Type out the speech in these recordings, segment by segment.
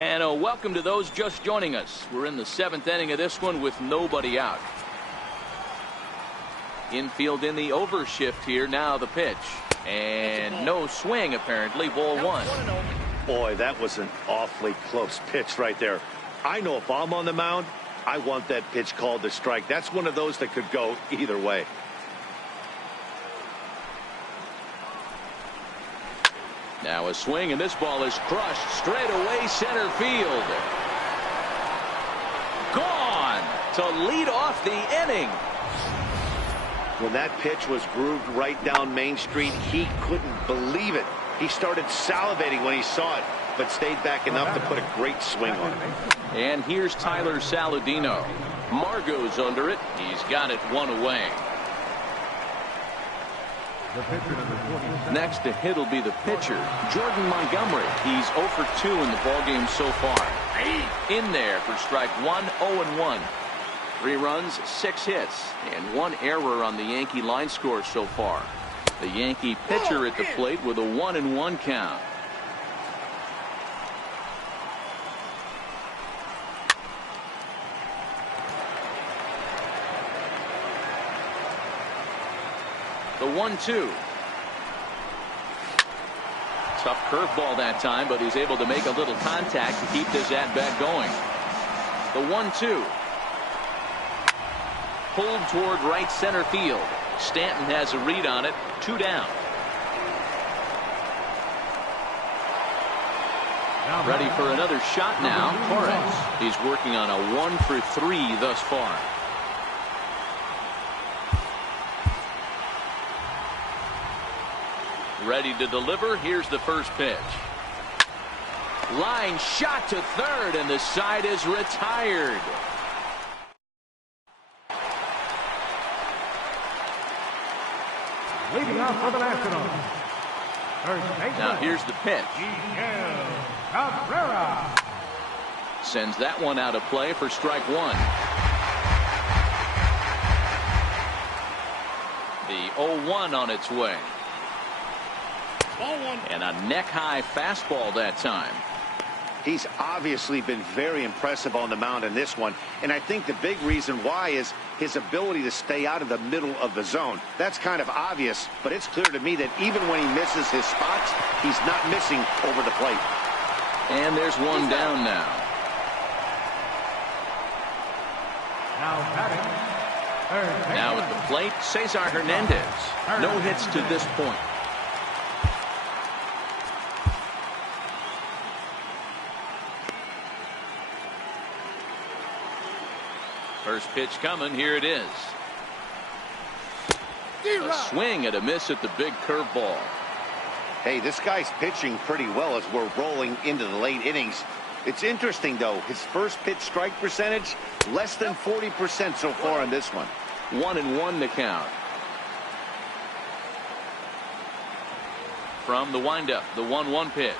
And welcome to those just joining us. We're in the 7th inning of this one with nobody out. Infield in the overshift here. Now the pitch. And no swing apparently. Ball 1. Boy, that was an awfully close pitch right there. I know if I'm on the mound, I want that pitch called a strike. That's one of those that could go either way. Now a swing, and this ball is crushed straight away center field. Gone to lead off the inning. When that pitch was grooved right down Main Street, he couldn't believe it. He started salivating when he saw it, but stayed back enough to put a great swing on it. And here's Tyler Saladino. Margot's under it. He's got it one away. Next to hit will be the pitcher, Jordan Montgomery. He's 0 for 2 in the ballgame so far. In there for strike 1, 0-1. 3 runs, 6 hits, and 1 error on the Yankee line score so far. The Yankee pitcher at the plate with a 1-1 count. The 1-2. Tough curveball that time, but he's able to make a little contact to keep this at-bat going. The 1-2. Pulled toward right center field. Stanton has a read on it. 2 down. Ready for another shot now. Torres. He's working on a 1 for 3 thus far. Ready to deliver. Here's the first pitch. Line shot to third, and the side is retired. Leading off for the Nationals. Now here's the pitch. Cabrera sends that one out of play for strike 1. The 0-1 on its way. And a neck-high fastball that time. He's obviously been very impressive on the mound in this one, and I think the big reason why is his ability to stay out of the middle of the zone. That's kind of obvious, but it's clear to me that even when he misses his spots, he's not missing over the plate. And there's one down now. Now at the plate, Cesar Hernandez. No hits to this point. First pitch coming. Here it is. A swing and a miss at the big curveball. Hey, this guy's pitching pretty well as we're rolling into the late innings. It's interesting, though. His first pitch strike percentage, less than 40% so far in this one. 1-1 to count. From the windup, the 1-1 pitch.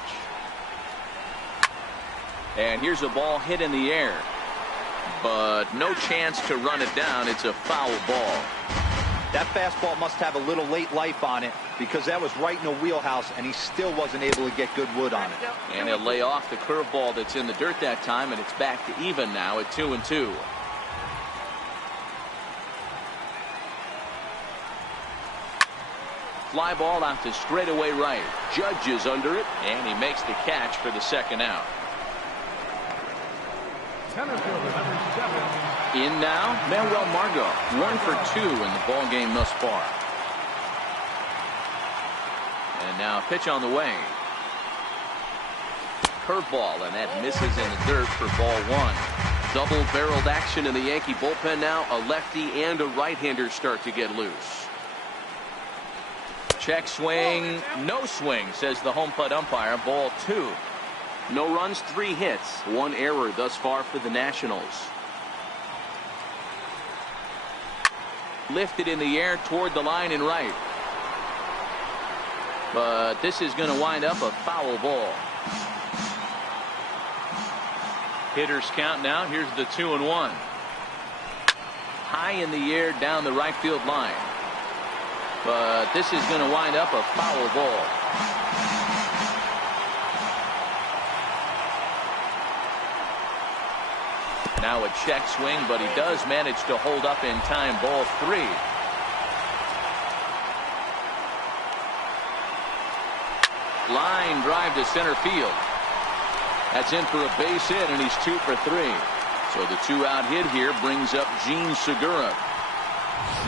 And here's a ball hit in the air. But no chance to run it down. It's a foul ball. That fastball must have a little late life on it because that was right in the wheelhouse and he still wasn't able to get good wood on it. And he'll lay off the curveball that's in the dirt that time, and it's back to even now at 2-2. Fly ball out to straightaway right. Judge is under it, and he makes the catch for the second out. In now, Manuel Margot, 1 for 2 in the ball game thus far. And now pitch on the way. Curveball, and that misses in the dirt for ball 1. Double-barreled action in the Yankee bullpen now. A lefty and a right-hander start to get loose. Check swing, no swing, says the home plate umpire. Ball 2. No runs, 3 hits, 1 error thus far for the Nationals. Lifted in the air toward the line and right. But this is going to wind up a foul ball. Hitters count now. Here's the 2-1. High in the air down the right field line. But this is going to wind up a foul ball. Now a check swing, but he does manage to hold up in time. Ball 3. Line drive to center field. That's in for a base hit, and he's 2 for 3. So the 2-out hit here brings up Gene Segura.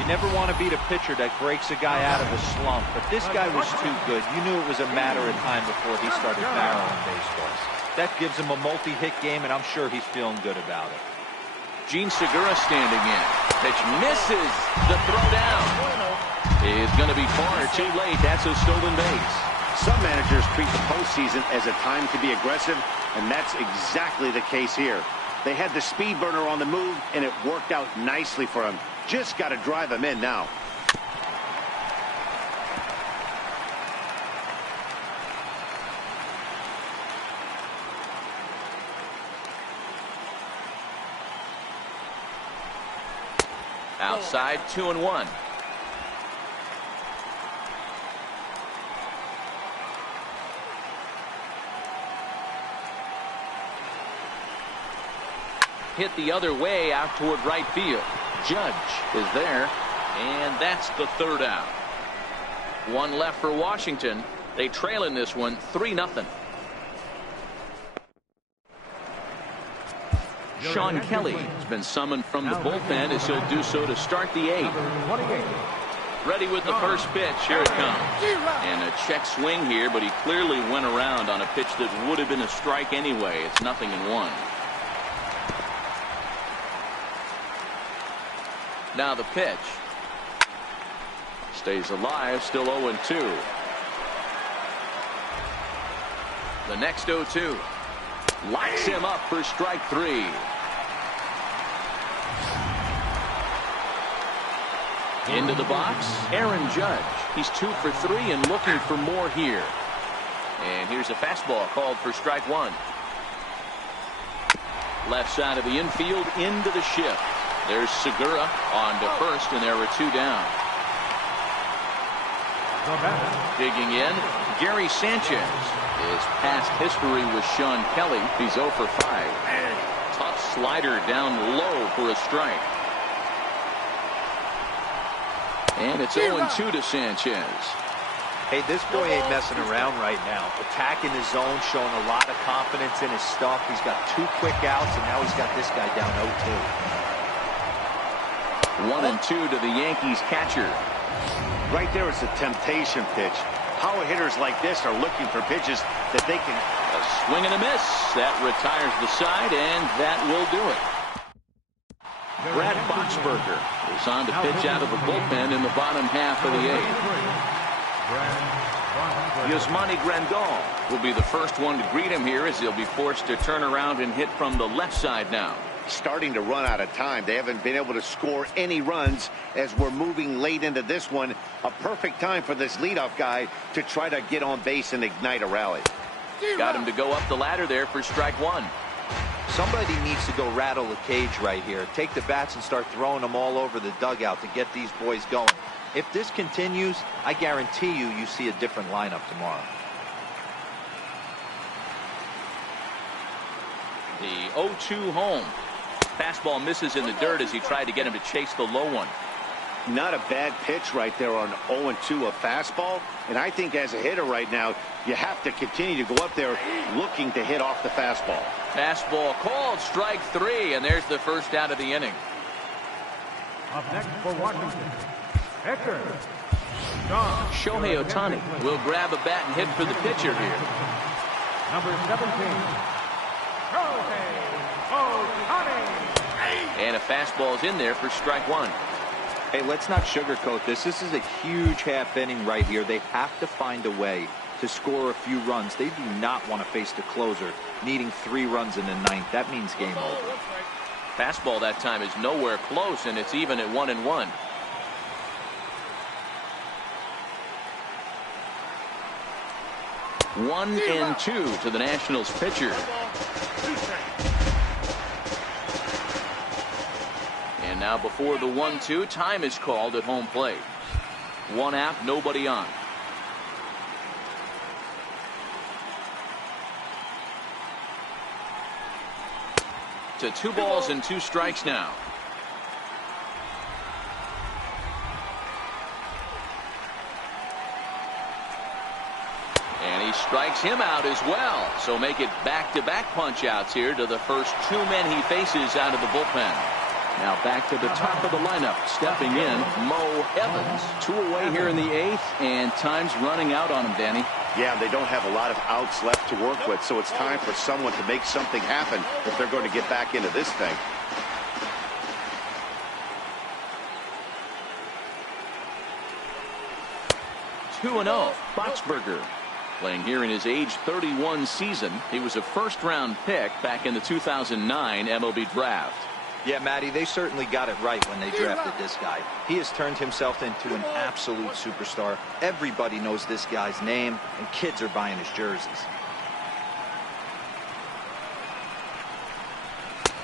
You never want to beat a pitcher that breaks a guy out of a slump, but this guy was too good. You knew it was a matter of time before he started barreling baseballs. That gives him a multi-hit game, and I'm sure he's feeling good about it. Gene Segura standing in. Pitch misses. The throw down is going to be far too late. That's a stolen base. Some managers treat the postseason as a time to be aggressive, and that's exactly the case here. They had the speed burner on the move, and it worked out nicely for him. Just got to drive him in now. Outside, 2-1. Hit the other way out toward right field. Judge is there, and that's the 3rd out. 1 left for Washington. They trail in this one 3-0. Sean Kelly has been summoned from the bullpen as he'll do so to start the 8th. Ready with the first pitch. Here it comes. And a check swing here, but he clearly went around on a pitch that would have been a strike anyway. It's 0-1. Now the pitch. Stays alive, still 0-2. The next 0-2. Lights him up for strike 3. Into the box, Aaron Judge. He's 2 for 3 and looking for more here. And here's a fastball called for strike 1. Left side of the infield into the shift. There's Segura on to first, and there are 2 down. Digging in, Gary Sanchez. His past history with Sean Kelly. He's 0 for 5. Tough slider down low for a strike. And it's 0-2 to Sanchez. Hey, this boy ain't messing around right now. Attacking his zone, showing a lot of confidence in his stuff. He's got 2 quick outs, and now he's got this guy down 0-2. 1-2 to the Yankees catcher. Right there is a temptation pitch. Power hitters like this are looking for pitches that they can. A swing and a miss. That retires the side, and that will do it. Brad Boxberger is on to pitch out of the bullpen in the bottom half of the 8th. Yasmani Grandal will be the first one to greet him here as he'll be forced to turn around and hit from the left side now. Starting to run out of time. They haven't been able to score any runs as we're moving late into this one. A perfect time for this leadoff guy to try to get on base and ignite a rally. Got him to go up the ladder there for strike 1. Somebody needs to go rattle the cage right here. Take the bats and start throwing them all over the dugout to get these boys going. If this continues, I guarantee you see a different lineup tomorrow. The 0-2 home. Fastball misses in the dirt as he tried to get him to chase the low one. Not a bad pitch right there on 0-2, a fastball. And I think as a hitter right now, you have to continue to go up there looking to hit off the fastball. Fastball called, strike 3, and there's the first out of the inning. Up next for Washington, Hector. Shohei Ohtani will grab a bat and hit for the pitcher here. Number 17, Shohei Ohtani. And a fastball's in there for strike 1. Hey, let's not sugarcoat this. This is a huge half inning right here. They have to find a way to score a few runs. They do not want to face the closer needing 3 runs in the 9th. That means game over. Fastball that time is nowhere close, and it's even at 1-1. One and 2 to the Nationals pitcher. And now before the 1-2, time is called at home plate. 1 out, nobody on. to 2 balls and 2 strikes now. And he strikes him out as well. So make it back-to-back punch-outs here to the first 2 men he faces out of the bullpen. Now back to the top of the lineup. Stepping in, Mo Evans. 2 away here in the 8th, and time's running out on him, Danny. Yeah, they don't have a lot of outs left to work with, so it's time for someone to make something happen if they're going to get back into this thing. Two 2-0, Boxberger. Playing here in his age 31 season. He was a first-round pick back in the 2009 MLB draft. Yeah, Matty, they certainly got it right when they drafted this guy. He has turned himself into an absolute superstar. Everybody knows this guy's name, and kids are buying his jerseys.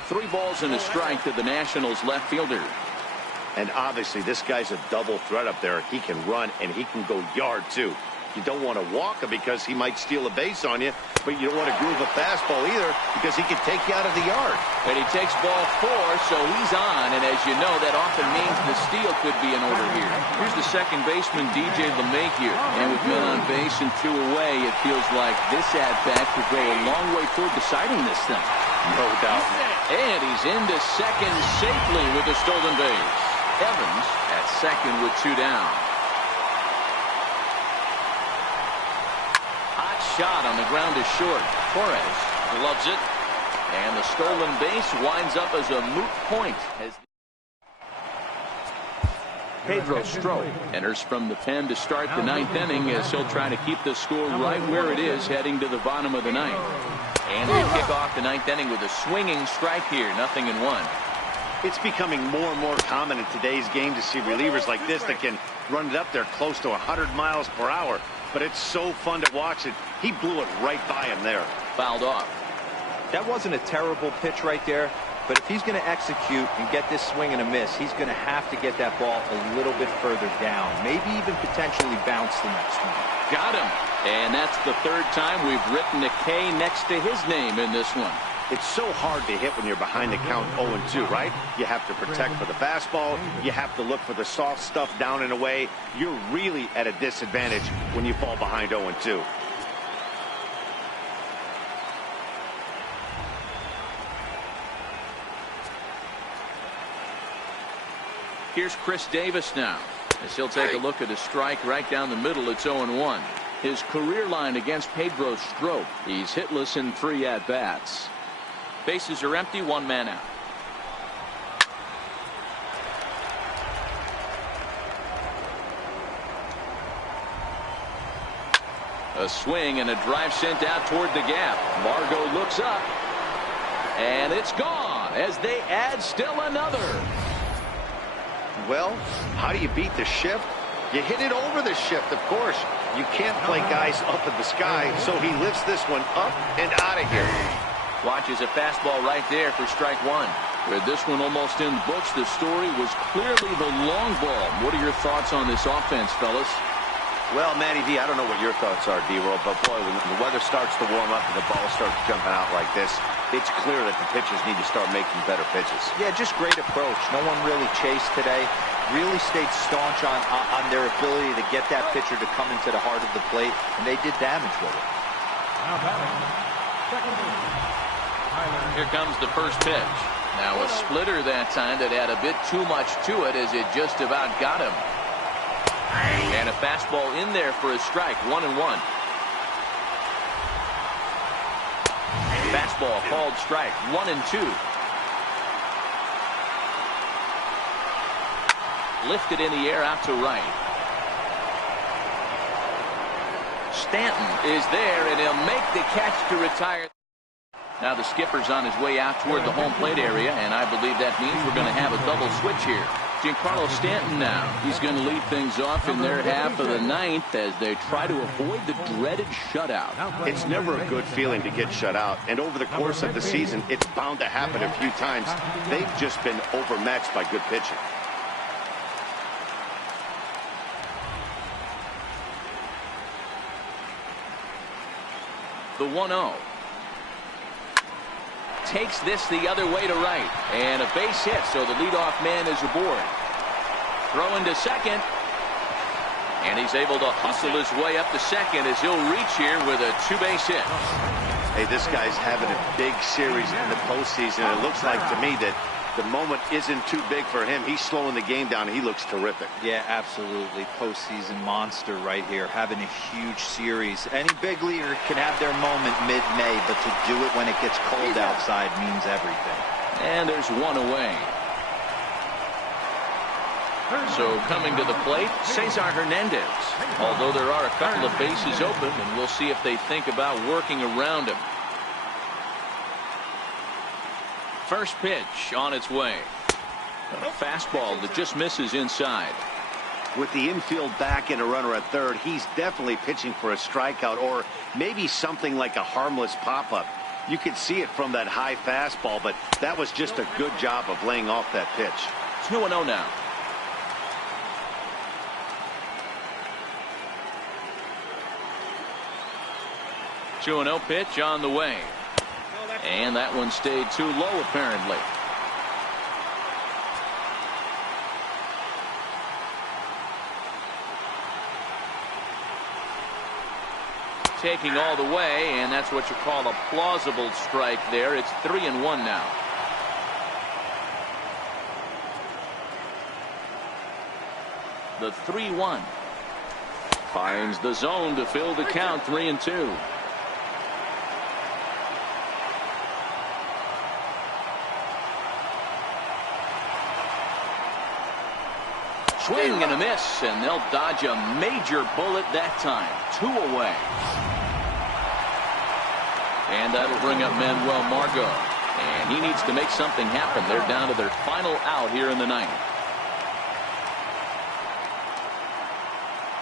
3 balls and a strike to the Nationals left fielder. And obviously, this guy's a double threat up there. He can run, and he can go yard, too. You don't want to walk him because he might steal a base on you, but you don't want to groove a fastball either because he can take you out of the yard. And he takes ball 4, so he's on, and as you know, that often means the steal could be in order here. Here's the second baseman, DJ LeMahieu, and with men on base and 2 away, it feels like this at-bat could go a long way toward deciding this thing. No doubt. And he's into second safely with a stolen base. Evans at second with 2 down. Shot on the ground is short. Torres gloves it, and the stolen base winds up as a moot point as Pedro Strop enters from the pen to start the 9th inning as he'll try to keep the score right where it is heading to the bottom of the 9th. And they kick off the 9th inning with a swinging strike here, 0-1. It's becoming more and more common in today's game to see relievers like this that can run it up there close to 100 miles per hour. But it's so fun to watch it. He blew it right by him there. Fouled off. That wasn't a terrible pitch right there, but if he's going to execute and get this swing and a miss, he's going to have to get that ball a little bit further down, maybe even potentially bounce the next one. Got him. And that's the 3rd time we've written a K next to his name in this one. It's so hard to hit when you're behind the count 0-2, right? You have to protect for the fastball. You have to look for the soft stuff down and away. You're really at a disadvantage when you fall behind 0-2. Here's Chris Davis now, as he'll take a look at a strike right down the middle. It's 0-1. His career line against Pedro Strop. He's hitless in 3 at-bats. Bases are empty, 1 man out. A swing and a drive sent out toward the gap. Margot looks up, and it's gone as they add still another. Well, how do you beat the shift? You hit it over the shift, of course. You can't play guys up in the sky, so he lifts this one up and out of here. Watches a fastball right there for strike 1. With this one almost in the books, the story was clearly the long ball. What are your thoughts on this offense, fellas? Well, Matty V, I don't know what your thoughts are, D-Roll, but boy, when the weather starts to warm up and the ball starts jumping out like this, it's clear that the pitchers need to start making better pitches. Yeah, just great approach. No one really chased today. Really stayed staunch on their ability to get that pitcher to come into the heart of the plate, and they did damage with it. Now batting, second baseman, Tyler. Here comes the first pitch. Now a splitter that time that had a bit too much to it as it just about got him. And a fastball in there for a strike, 1-1. Fastball called strike, 1-2. Lifted in the air out to right. Stanton is there, and he'll make the catch to retire. Now the skipper's on his way out toward the home plate area, and I believe that means we're going to have a double switch here. Giancarlo Stanton now. He's going to lead things off in their half of the 9th as they try to avoid the dreaded shutout. It's never a good feeling to get shut out, and over the course of the season, it's bound to happen a few times. They've just been overmatched by good pitching. The 1-0. takes this the other way to right. And a base hit, so the leadoff man is aboard. Throw into second. And he's able to hustle his way up to second as he'll reach here with a two-base hit. Hey, this guy's having a big series in the postseason. It looks like to me that the moment isn't too big for him. He's slowing the game down. He looks terrific. Yeah, absolutely. Postseason monster right here, having a huge series. Any big leaguer can have their moment mid-May, but to do it when it gets cold outside means everything. And there's one away. So coming to the plate, Cesar Hernandez. Although there are a couple of bases open, and we'll see if they think about working around him. First pitch on its way. A fastball that just misses inside. With the infield back and a runner at third, he's definitely pitching for a strikeout or maybe something like a harmless pop-up. You could see it from that high fastball, but that was just a good job of laying off that pitch. 2-0 now. Two 2-0 pitch on the way. And that one stayed too low, apparently. Taking all the way, and that's what you call a plausible strike there. It's 3-1 now. The 3-1. Finds the zone to fill the count, 3-2. Swing and a miss, and they'll dodge a major bullet that time. 2 away. And that'll bring up Manuel Margot. And he needs to make something happen. They're down to their final out here in the ninth.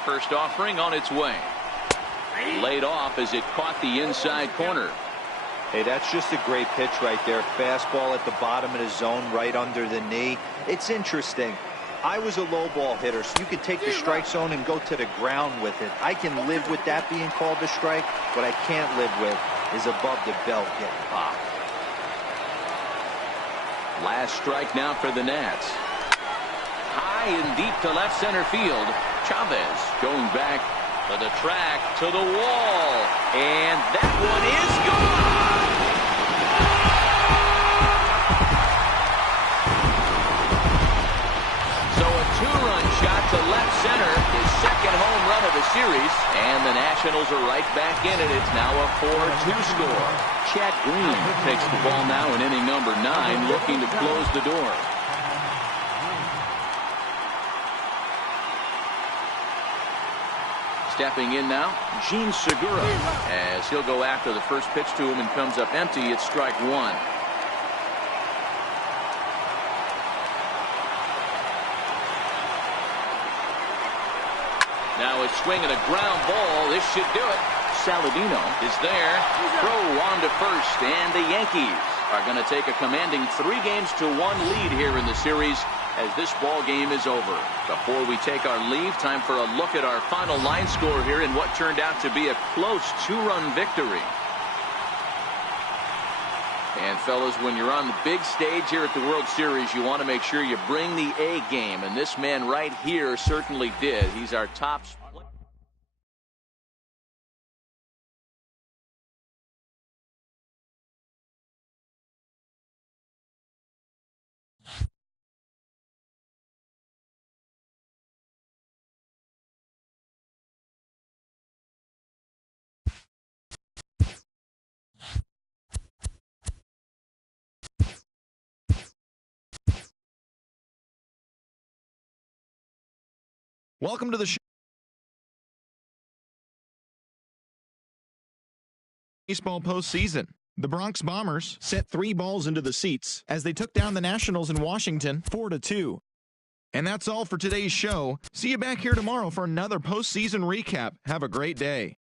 First offering on its way. Laid off as it caught the inside corner. Hey, that's just a great pitch right there. Fastball at the bottom of the zone, right under the knee. It's interesting. I was a low ball hitter, so you could take the strike zone and go to the ground with it. I can live with that being called a strike. What I can't live with is above the belt getting popped. Last strike now for the Nats. High and deep to left center field. Chavez going back to the track, to the wall. And that one is gone. Two-run shot to left center, his second home run of the series, and the Nationals are right back in it. It's now a 4-2 score. Chad Green takes the ball now in inning number 9, looking to close the door. Stepping in now, Gene Segura, as he'll go after the first pitch to him and comes up empty. It's strike 1. Now a swing and a ground ball. This should do it. Saladino is there. Throw on to first, and the Yankees are going to take a commanding 3-1 lead here in the series as this ball game is over. Before we take our leave, time for a look at our final line score here in what turned out to be a close 2-run victory. And fellas, when you're on the big stage here at the World Series, you want to make sure you bring the A game, and this man right here certainly did. He's our top Welcome to the show. Baseball postseason. The Bronx Bombers set 3 balls into the seats as they took down the Nationals in Washington 4-2. And that's all for today's show. See you back here tomorrow for another postseason recap. Have a great day.